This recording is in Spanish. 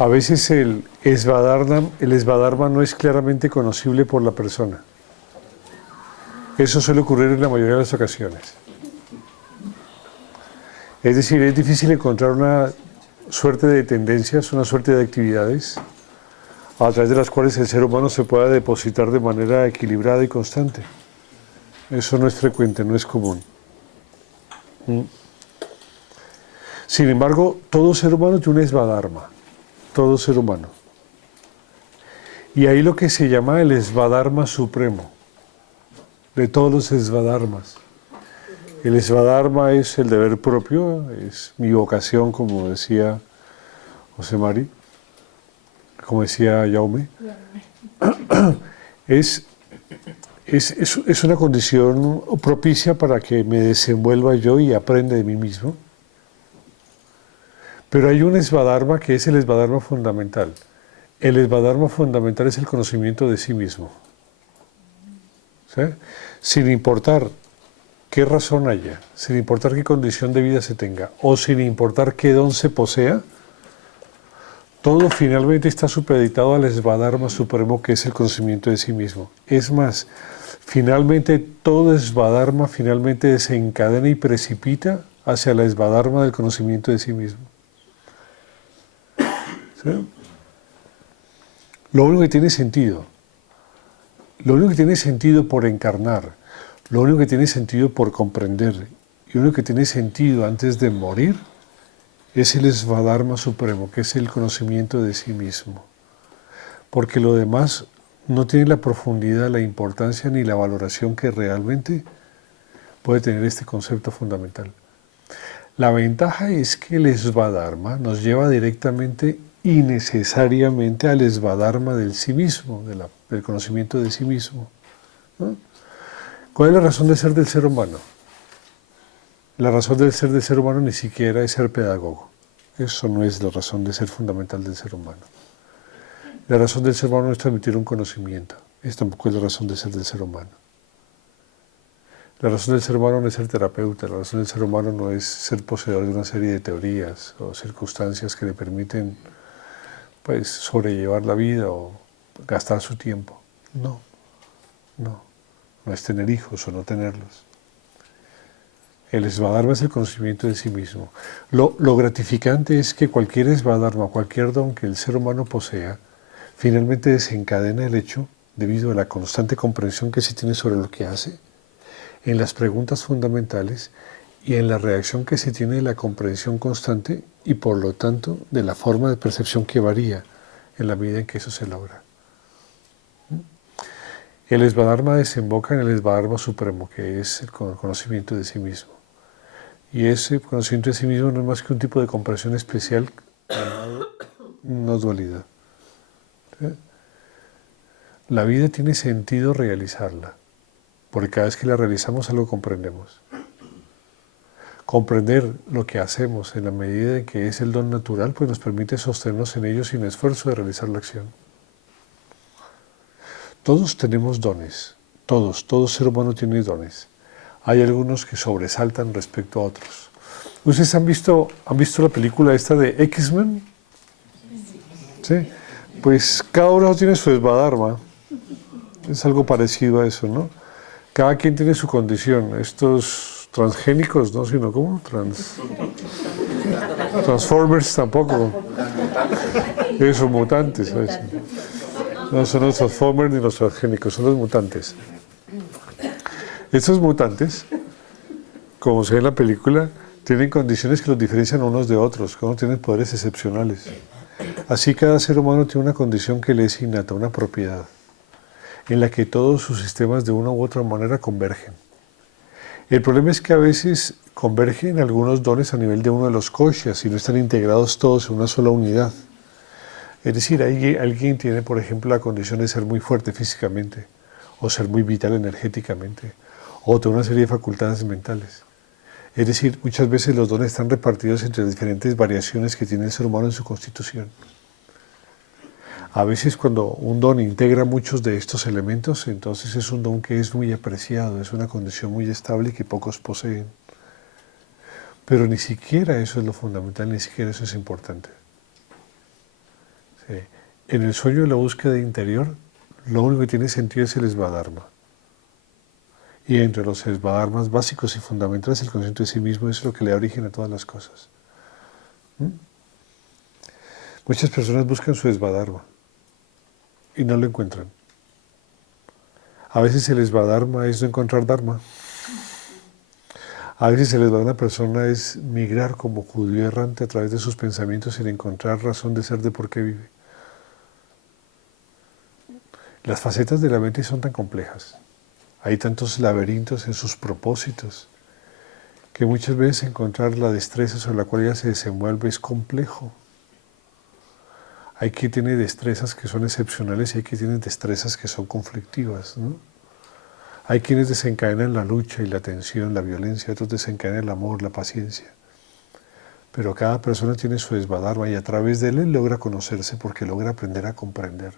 A veces el Svadharma no es claramente conocible por la persona. Eso suele ocurrir en la mayoría de las ocasiones. Es decir, es difícil encontrar una suerte de tendencias, una suerte de actividades a través de las cuales el ser humano se pueda depositar de manera equilibrada y constante. Eso no es frecuente, no es común. Sin embargo, todo ser humano tiene un Svadharma, todo ser humano. Y ahí lo que se llama el Svadharma supremo, de todos los Svadharmas. El Svadharma es el deber propio, es mi vocación, como decía José Mari, como decía Jaume. Es una condición propicia para que me desenvuelva yo y aprenda de mí mismo. Pero hay un Svadharma que es el Svadharma fundamental. El Svadharma fundamental es el conocimiento de sí mismo. ¿Sí? Sin importar qué razón haya, sin importar qué condición de vida se tenga, o sin importar qué don se posea, todo finalmente está supeditado al Svadharma supremo, que es el conocimiento de sí mismo. Es más, finalmente todo Svadharma finalmente desencadena y precipita hacia la Svadharma del conocimiento de sí mismo. ¿Sí? Lo único que tiene sentido por encarnar, lo único que tiene sentido por comprender y lo único que tiene sentido antes de morir es el Svadharma supremo, que es el conocimiento de sí mismo. Porque lo demás no tiene la profundidad, la importancia ni la valoración que realmente puede tener este concepto fundamental. La ventaja es que el Svadharma nos lleva directamente y necesariamente al Svadharma del sí mismo, del conocimiento de sí mismo, ¿no? ¿Cuál es la razón de ser del ser humano? La razón de ser del ser humano ni siquiera es ser pedagogo. Eso no es la razón de ser fundamental del ser humano. La razón del ser humano no es transmitir un conocimiento. Esa tampoco es la razón de ser del ser humano. La razón del ser humano no es ser terapeuta. La razón del ser humano no es ser poseedor de una serie de teorías o circunstancias que le permiten, pues, sobrellevar la vida o gastar su tiempo. No. No es tener hijos o no tenerlos. El Svadharma es el conocimiento de sí mismo. Lo gratificante es que cualquier Svadharma, cualquier don que el ser humano posea, finalmente desencadena el hecho, debido a la constante comprensión que se tiene sobre lo que hace, en las preguntas fundamentales y en la reacción que se tiene de la comprensión constante y por lo tanto de la forma de percepción que varía en la medida en que eso se logra. El Svadharma desemboca en el Svadharma supremo, que es el conocimiento de sí mismo. Y ese conocimiento de sí mismo no es más que un tipo de comprensión especial llamado no dualidad. ¿Sí? La vida tiene sentido realizarla, porque cada vez que la realizamos algo comprendemos. Comprender lo que hacemos en la medida en que es el don natural, pues nos permite sostenernos en ello sin esfuerzo de realizar la acción. Todos tenemos dones, todo ser humano tiene dones. Hay algunos que sobresaltan respecto a otros. ¿Ustedes han visto la película esta de X-Men? ¿Sí? Pues cada uno tiene su Svadharma. Es algo parecido a eso, ¿no? Cada quien tiene su condición. Estos transgénicos, ¿no? Sino ¿cómo? Transformers tampoco. Eso, mutantes. Eso. No son los Transformers ni los transgénicos, son los mutantes. Estos mutantes, como se ve en la película, tienen condiciones que los diferencian unos de otros, que unos tienen poderes excepcionales. Así cada ser humano tiene una condición que le es innata, una propiedad, en la que todos sus sistemas de una u otra manera convergen. El problema es que a veces convergen algunos dones a nivel de uno de los koshas y no están integrados todos en una sola unidad. Es decir, alguien tiene, por ejemplo, la condición de ser muy fuerte físicamente, o ser muy vital energéticamente, o tener una serie de facultades mentales. Es decir, muchas veces los dones están repartidos entre diferentes variaciones que tiene el ser humano en su constitución. A veces cuando un don integra muchos de estos elementos, entonces es un don que es muy apreciado, es una condición muy estable que pocos poseen. Pero ni siquiera eso es lo fundamental, ni siquiera eso es importante. En el sueño de la búsqueda interior, lo único que tiene sentido es el Svadharma. Y entre los Svadharmas básicos y fundamentales, el conocimiento de sí mismo es lo que le da origen a todas las cosas. Muchas personas buscan su Svadharma y no lo encuentran. A veces el Svadharma es no encontrar Dharma. A veces el Svadharma de una persona es migrar como judío errante a través de sus pensamientos sin encontrar razón de ser de por qué vive. Las facetas de la mente son tan complejas. Hay tantos laberintos en sus propósitos que muchas veces encontrar la destreza sobre la cual ella se desenvuelve es complejo. Hay quien tiene destrezas que son excepcionales y hay quien tiene destrezas que son conflictivas, ¿no? Hay quienes desencadenan la lucha y la tensión, la violencia, otros desencadenan el amor, la paciencia. Pero cada persona tiene su Svadharma y a través de él logra conocerse porque logra aprender a comprender.